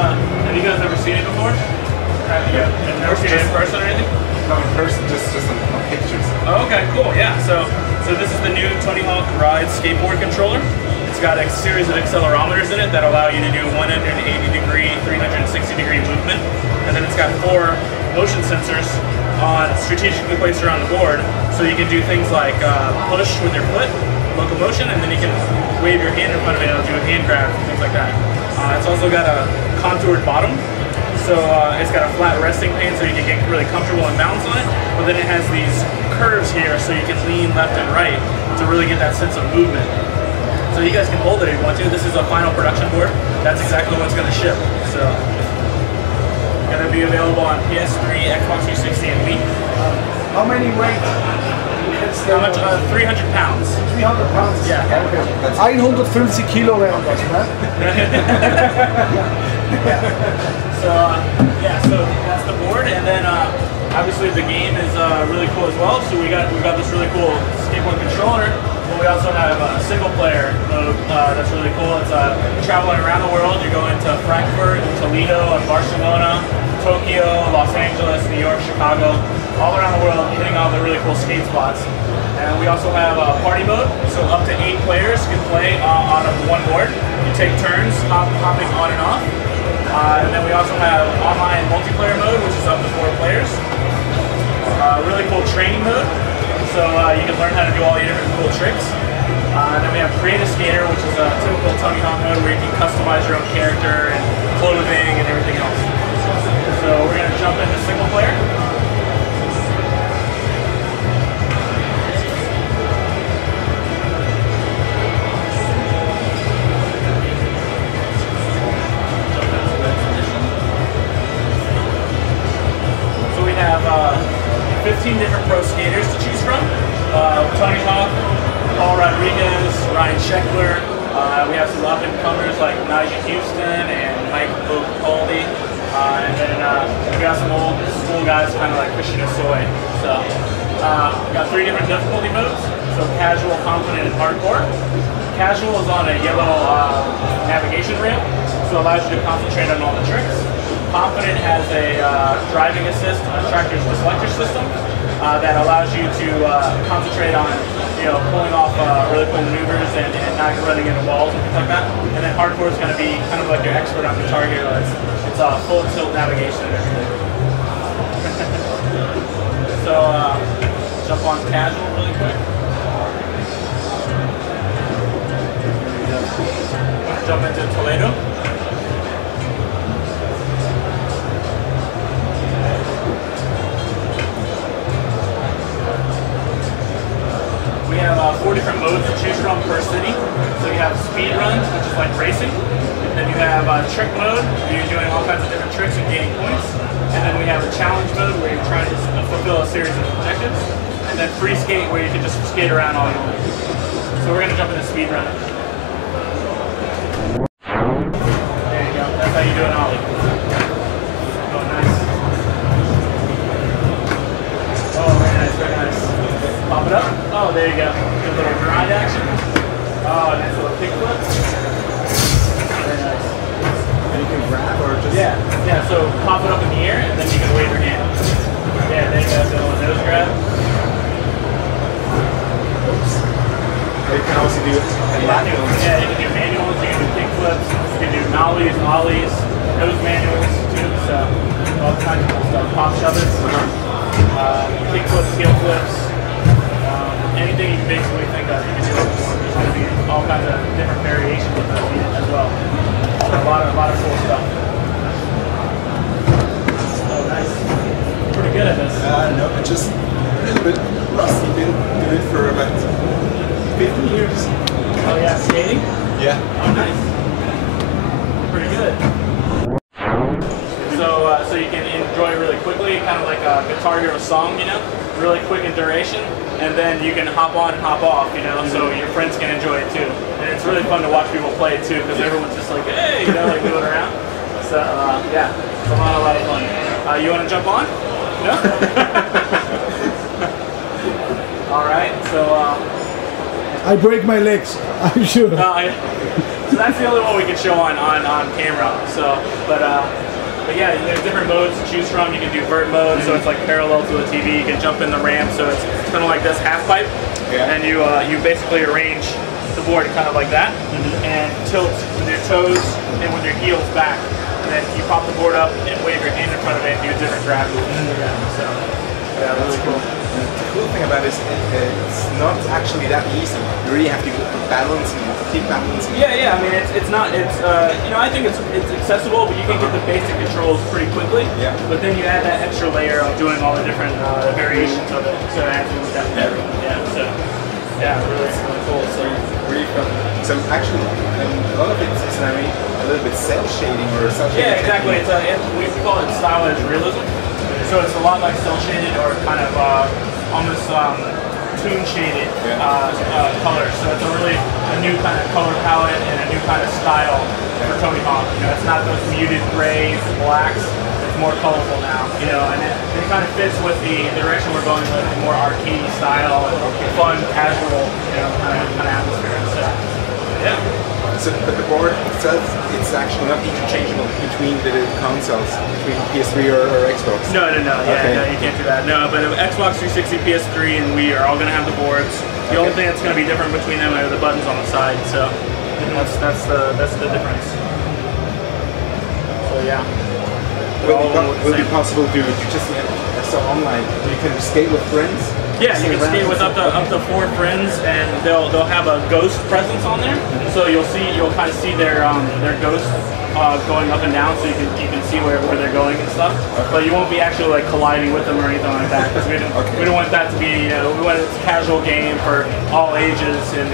have you guys ever seen it before? Have you never seen it in person or anything? No, in person, just on pictures. Oh, okay, cool, yeah. So this is the new Tony Hawk Ride skateboard controller. It's got a series of accelerometers in it that allow you to do 180 degree, 360 degree movement. And then it's got 4 motion sensors strategically placed around the board. So you can do things like push with your foot, locomotion, and then you can wave your hand in front of it and it'll do a hand grab, things like that. It's also got a contoured bottom. So it's got a flat resting pane so you can get really comfortable and balance on it, but then it has these curves here so you can lean left and right to really get that sense of movement. So you guys can hold it if you want to. This is a final production board. That's exactly what's going to ship. So going to be available on PS3, Xbox 360, and Wii. How many weight? How much? 300 pounds. 300 pounds? Yeah. Okay. 150 Kilo wären das, ne? So so that's the board, and then obviously the game is really cool as well. So we got this really cool skateboard controller, but we also have a single player mode that's really cool. It's traveling around the world. You're going to Frankfurt, Toledo, and Barcelona, Tokyo, Los Angeles, New York, Chicago, all around the world, hitting all the really cool skate spots. And we also have a party mode, so up to 8 players can play on one board. You take turns hopping on and off. And then we also have online multiplayer mode, which is up to 4 players. Really cool training mode, so you can learn how to do all your different cool tricks. And then we have Creative Skater, which is a typical Tony Hawk mode where you can customize your own character and clothing and everything else. So we're going to jump into single player. We have 15 different pro skaters to choose from. Tony Hawk, Paul Rodriguez, Ryan Sheckler. We have some up-and-comers like Najee Houston and Mike Capaldi. And then we got some old school guys kind of like Christian Asoy. So we got 3 different difficulty modes. So casual, confident, and hardcore. Casual is on a yellow navigation rail, so it allows you to concentrate on all the tricks. Confident has a driving assist, a tractor's selector system that allows you to concentrate on, pulling off really cool maneuvers and not running into walls and things like that. And then hardcore is going to be kind of like your expert on Guitar Hero. It's full tilt navigation and everything. So jump on casual really quick. Jump into Toledo. We have 4 different modes to choose from per city. So you have speed runs, which is like racing. And then you have trick mode, where you're doing all kinds of different tricks and gaining points. And then we have a challenge mode, where you're trying to fulfill a series of objectives. And then free skate, where you can just skate around all you want. So we're going to jump into speed run. There you go. That's how you do an ollie. Oh, nice. Oh, very nice, very nice. Pop it up. Oh, there you go. Good little grind action. Oh, nice little kick flip. Very nice. And you can grab or just... Yeah, so pop it up in the air and then you can wave your hand. Yeah, there you go. So a nose grab. Oops. You can also do manuals. Yeah, you can do manuals, you can do kick flips, you can do nollies, ollies, nose manuals too, so all kinds of cool stuff. Pop shovels, kick flips, skill flips. Anything you can basically think of, you can do it. There's going to be all kinds of different variations of that as well. So a lot of cool stuff. Oh, nice. Pretty good at this. No, it's just a little bit rusty. Been doing it for about 15 years. Oh yeah, skating? Yeah. Oh, nice. Pretty good. So you can enjoy it really quickly, kind of like a Guitar Hero song, really quick in duration. And then you can hop on and hop off, so your friends can enjoy it too. And it's really fun to watch people play it too, because everyone's just like, hey, like moving around. So yeah, it's a lot of fun. You want to jump on? No? All right, so... I break my legs, I'm sure. So that's the only one we can show on camera. So, but yeah, there's different modes to choose from. You can do vert mode, so it's like parallel to the TV. You can jump in the ramp, so it's kind of like this half pipe, and you basically arrange the board kind of like that, and tilt with your toes and with your heels back, and then you pop the board up and wave your hand in front of it and do different grab moves. So yeah, really cool. The cool thing about it is it's not actually that easy. You really have to balance and keep balancing. Yeah. I mean, it's not. It's you know, I think it's accessible, but you can get the basic controls pretty quickly. Yeah. But then you add that extra layer of doing all the different variations of it, so it adds a little depth to everything. Yeah. So yeah, really cool. So really fun. So actually, a lot of it is now a little bit cell shading or cell shading. Yeah, exactly. We call it stylized realism. So it's a lot like cell shaded or kind of almost toon shaded colors. So it's a new kind of color palette and a new kind of style for Tony Hawk. You know, it's not those muted grays and blacks. It's more colorful now. You know, and it kind of fits with the direction we're going with, a more arcade style, fun, casual, you know, kind of atmosphere. So yeah. So, but the board itself, it's actually not interchangeable between the consoles, between PS3 or Xbox. No. Yeah, no, you can't do that. No, but Xbox 360, PS3, and Wii are all going to have the boards. The only thing that's going to be different between them are the buttons on the side. So that's the difference. So yeah. Will it be possible to just so online? You can skate with friends. Yeah, you can skate with up to 4 friends, and they'll have a ghost presence on there. So you'll kind of see their ghosts going up and down, so you can see where they're going and stuff. But you won't be actually like colliding with them or anything like that, because we don't want that to be, you know, we want it a casual game for all ages, and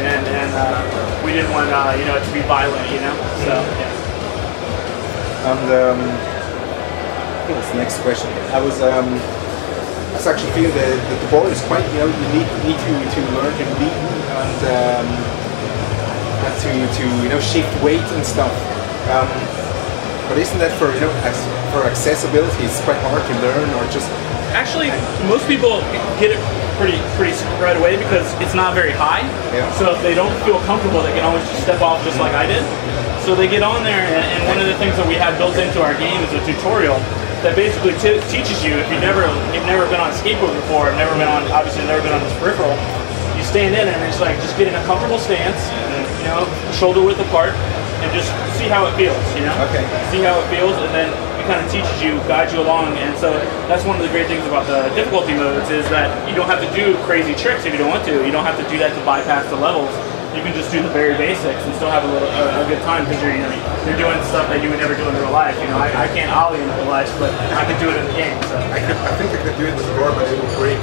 we didn't want you know, it to be violent, you know. So yeah. And what's the next question? I was actually feeling that the board is quite, you know, you need to learn to lean and to you know, shift weight and stuff. But isn't that for, you know, for accessibility, it's quite hard to learn, or just actually most people get it pretty right away because it's not very high. Yeah. So if they don't feel comfortable, they can always just step off just like I did. So they get on there, and one of the things that we have built into our game is a tutorial that basically teaches you, if you've never been on a skateboard before, obviously never been on this peripheral, you stand in and it's like just get in a comfortable stance, you know, shoulder width apart, and just see how it feels, you know? Okay. See how it feels, and then it kind of teaches you, guides you along, and so that's one of the great things about the difficulty modes is that you don't have to do crazy tricks if you don't want to. You don't have to do that to bypass the levels. You can just do the very basics and still have a good time because you're doing stuff that you would never do in real life. You know, I can't ollie in real life, but I can do it in the game. So I think I could do it with the board, but it would break.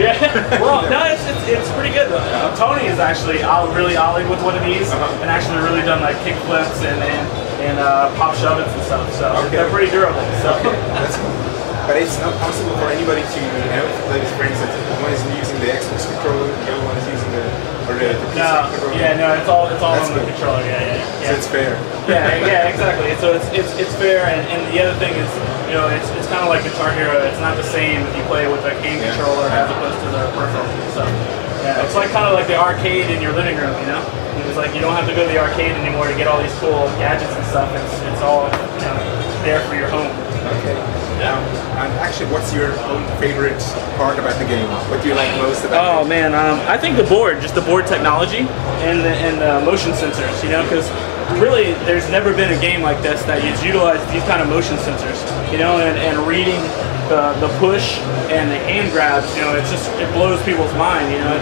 Yeah. Well, no, it's pretty good though. Tony has actually really ollied with one of these and actually really done like kick flips and pop shove-its and stuff. So they're pretty durable. So. That's cool. But it's not possible for anybody to, you know, play with friends that one is using the Xbox controller, the other one is using the PC controller. Yeah, no, it's all on the controller. Yeah. So it's fair. Yeah, exactly. So it's fair, and the other thing is, you know, it's kind of like Guitar Hero. It's not the same if you play with a game controller as opposed to the peripheral. So yeah, it's like kind of like the arcade in your living room, you know. It's like you don't have to go to the arcade anymore to get all these cool gadgets and stuff. It's all, you know, there for your home. Okay. Yeah. And actually, what's your own favorite part about the game? What do you like most about it? Oh man, I think the board technology and the motion sensors. You know, because really, there's never been a game like this that has utilized these kind of motion sensors. You know, and reading the push and the hand grabs. You know, it blows people's mind. You know,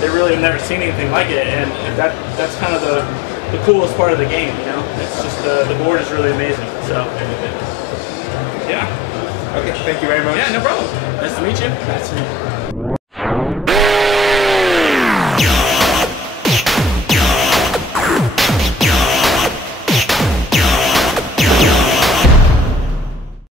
they really have never seen anything like it, and that's kind of the coolest part of the game. You know, it's just the board is really amazing. So. Yeah. Okay, thank you very much. Yeah, no problem. Nice to meet you. Nice to meet you.